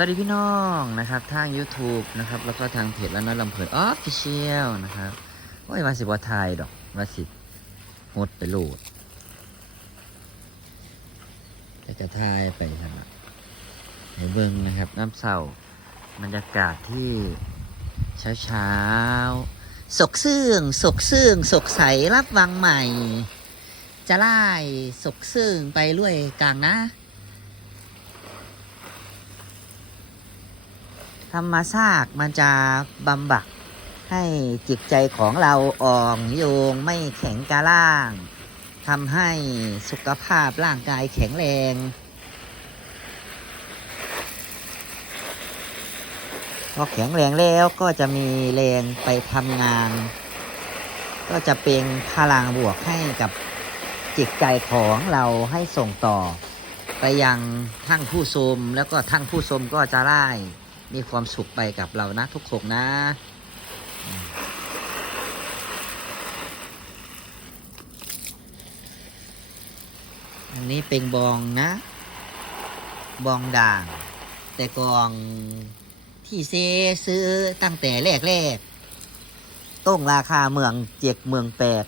สวัสดีพี่น้องนะครับทาง YouTube นะครับแล้วก็ทางเพจแล้วน้อยลำเพลินออฟฟิเชียลนะครับโอ้ยมาสิบว่าไทยดอกมาสิโหดไปโหลดแต่จะทายไปทำอะในเบิงนะครับน้ำเศร้าบรรยากาศที่เช้าเช้าสกซึ่งสกซึ่งสกใสรับวังใหม่ จะไล่สกซึ่งไปลุยกลางนะ ธรรมชาติมันจะบำบัดให้จิตใจของเราอ่อนโยงไม่แข็งกระล่างทำให้สุขภาพร่างกายแข็งแรง พอแข็งแรงแล้วก็จะมีแรงไปทำงาน ก็จะเป็นพลังบวกให้กับจิตใจของเราให้ส่งต่อ ไปยังทั้งผู้ชมแล้วก็ทั้งผู้ชมก็จะได้ มีความสุขไปกับเรานะทุกคนนะอันนี้เป็นบองนะ บองด่าง แต่กองที่เซซื้อตั้งแต่แรกแรกต้องราคาเมืองเจ็กเมืองแปด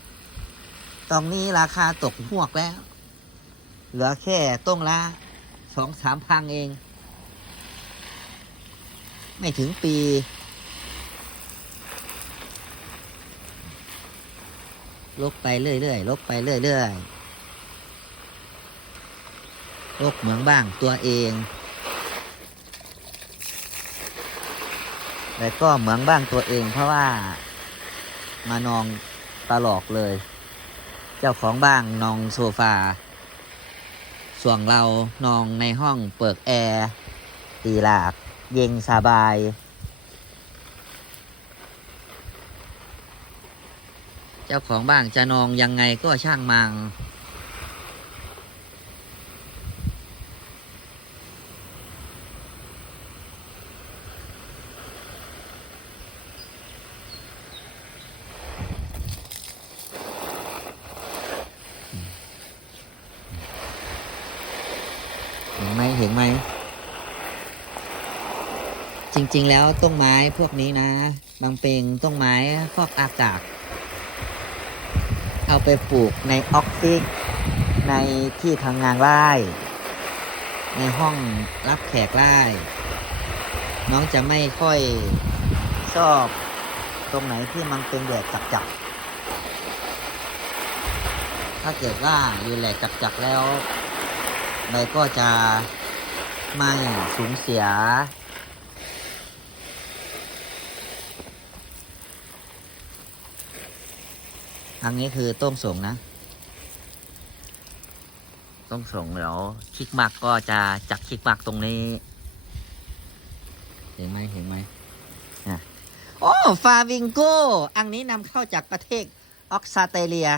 ตอนนี้ราคาตกหวกแล้ว เหลือแค่ต้องละสองสามพังเอง ไม่ถึงปีลบไปเรื่อยๆลบไปเรื่อยๆลบเหมืองบ้างตัวเอง แล้วก็เหมืองบ้างตัวเองเพราะว่ามานองตลอกเลย เจ้าของบ้างนองโซฟา ส่วนเรานองในห้องเปิดแอร์ตีหลาก เย็นสบาย เจ้าของบ้านจะนองยังไงก็ช่างมัง เห็นไหมเห็นไหม จริง ๆ แล้วต้นไม้พวกนี้นะ บางเป็นต้นไม้ฟอกอากาศ เอาไปปลูกในออฟฟิศในที่ทำงานไร่ในห้องรับแขกไร่น้องจะไม่ค่อยชอบตรงไหนที่มันเป็นแดดจับๆถ้าเกิดว่าอยู่แหลกจับๆแล้วใบก็จะไม่สูญเสีย ทางนี้คือต้มส่งนะ ต้มส่งเดี๋ยวคลิกมักก็จะจักคลิกมักตรงนี้ เห็นไหมเห็นไหมอะโอ้ฟาวิงโกอันนี้นำเข้าจากประเทศออกซาเตรเลีย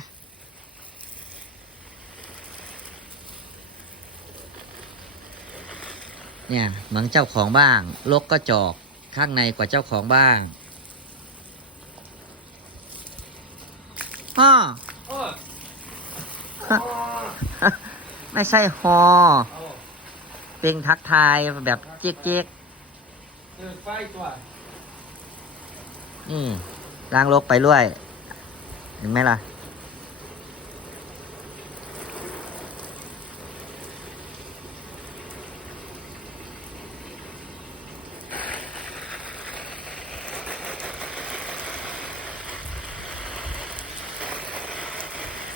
เนี่ยเหมือนเจ้าของบ้างลกก็จอกข้างในกว่าเจ้าของบ้าง อ้อโอ้ยไม่ใช่ฮอเอาเป็นทักทายแบบเจ๊กเดินไฟตัวๆนี่ล้างลกไปด้วย เห็นไหมล่ะ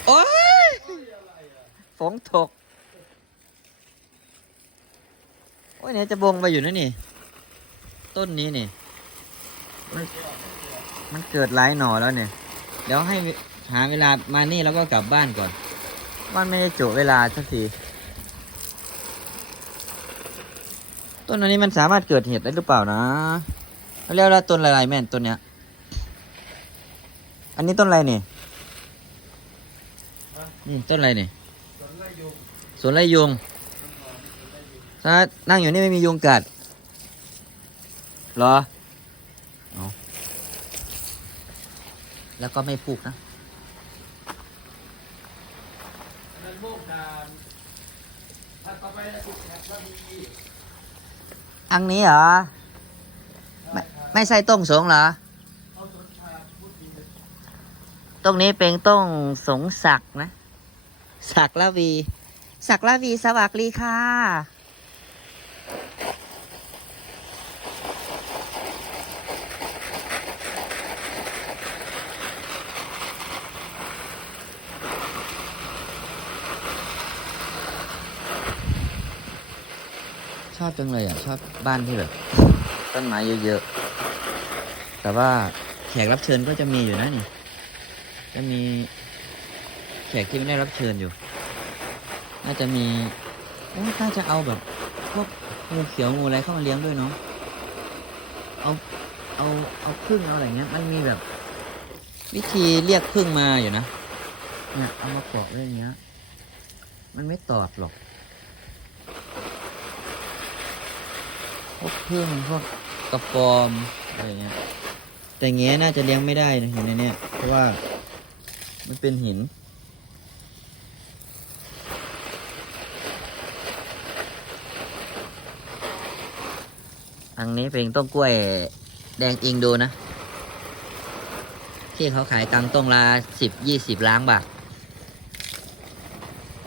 โอ้ย ฝนตกโอ้ยเนี่ยจะบงไปอยู่นั่นนี่ ต้นนี้นี่ มันมันเกิดหลายหน่อแล้วเนี่ย เดี๋ยวให้หาเวลามานี่แล้วก็กลับบ้านก่อน มันไม่ได้จุเวลาสักทีต้นอันนี้มันสามารถเกิดเหตุได้หรือเปล่านะเรียกว่าต้นอะไรแม่นต้นเนี้ย อันนี้ต้นอะไรเนี่ยนี่ต้นอะไรเนี่ย สวนไรยุงถ้านั่งอยู่นี่ไม่มียุงกัดหรออแล้วก็ไม่พูกนะอันนี้เหรอ ไม่ไม่ใช่ต้งสงเหรอเอาสวนชาพุทธิเลยตรงนี้เป็นต้งสงศักนะ ศักละวี ศักดิ์ละวีสวัสดีค่ะ ชอบจังเลยอะ ชอบบ้านที่แบบ ต้นไม้เยอะๆ แต่ว่าแขกรับเชิญก็จะมีอยู่นะนี่ จะมีแขกที่ไม่ได้รับเชิญอยู่ น่าจะมีโอ้น่าจะเอาแบบพวกงูเขียวงูอะไรเข้ามาเลี้ยงด้วยเนาะเอาเอาเอาพึ่งเอาอะไรเงี้ย มันมีแบบ วิธีเรียกพึ่งมาอยู่นะเนี่ยเอามาเกาะไว้อย่างเงี้ย มันไม่ตอดหรอกพวกพึ่งพวกกระปอมอะไรเงี้ย แต่เงี้ยน่าจะเลี้ยงไม่ได้นะเห็นในเนี้ยเพราะว่ามันเป็นหิน อันนี้เป็นต้นกล้วยแดงอิงดูนะ ที่เขาขายกลางต้งละสิบยี่สิบล้านบาท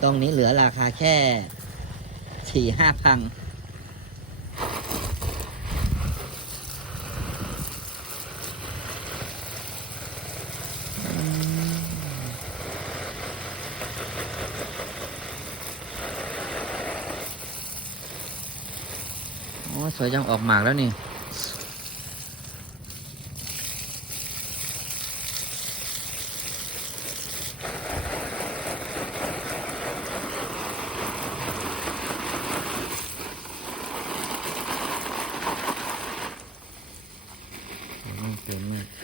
ตรงนี้เหลือราคาแค่สี่ห้าพัน อ้สวยจังออกหมากแล้วนี่โอ้ยเต็มมาก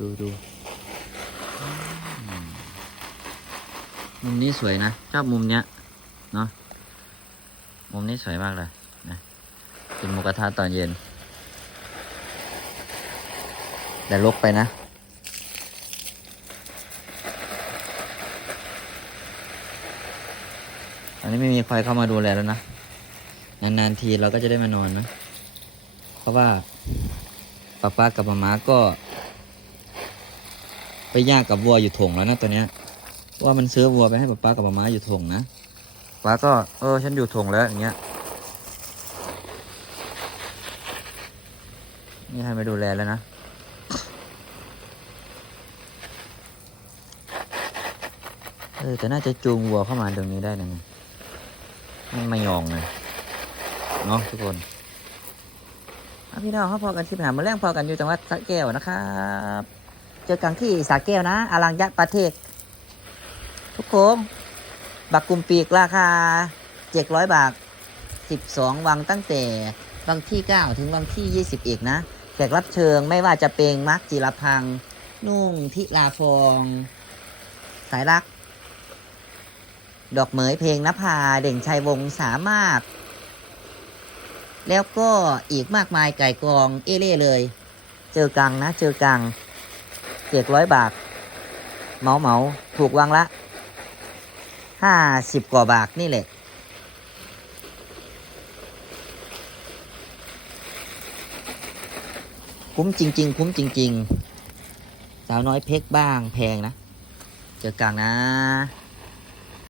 ดูดูมุมนี้สวยนะชอบมุมเนี้ยเนาะมุมนี้สวยมากเลยนะกินหมูกระทะตอนเย็น แต่ลกไปนะตอนนี้ไม่มีใครเข้ามาดูแลแล้วนะ นานๆทีเราก็จะได้มานอนนะ เพราะว่าป้าป้ากับมาม่าก็ ไปย่างกับวัวอยู่ถงแล้วนะตัวเนี้ยว่ามันซื้อวัวไปให้ป้าป้ากับมาม่าอยู่ถงนะป้าก็เออฉันอยู่ถงแล้วอย่างเงี้ยนี่ให้มาดูแลแล้วนะเออแต่น่าจะจูงวัวเข้ามาตรงนี้ได้นะมันไม่ยองเลยเนาะทุกคนอะพี่น้องเขาพอกันที่หามาแรงพอกันอยู่จังหวัดสระแก้วนะครับ จอกันที่สาแก้วนะอารังยะประเทศ ทุกคนบักกุมปีกราคาเจ็ดร้อยบาทสิบสองวังตั้งแต่วังที่เก้าถึงวังที่ยี่สิบเอกนะ แขกรับเชิญไม่ว่าจะเป็นมาร์คจิรพัง นุ่งทิลาฟอง สายรัก ดอกเหมยเพลงนภา เด่งชัยวงสามารถ แล้วก็อีกมากมายไก่กองเอเล่เลย เจอกังนะ เจอกัง เจ็ดร้อยบาทเหมาเหมาถูกวางละห้าสิบกว่าบาทนี่แหละคุ้มจริง ๆ คุ้มจริง ๆ สาวน้อยเพกบ้างแพงนะ เจอกังนะ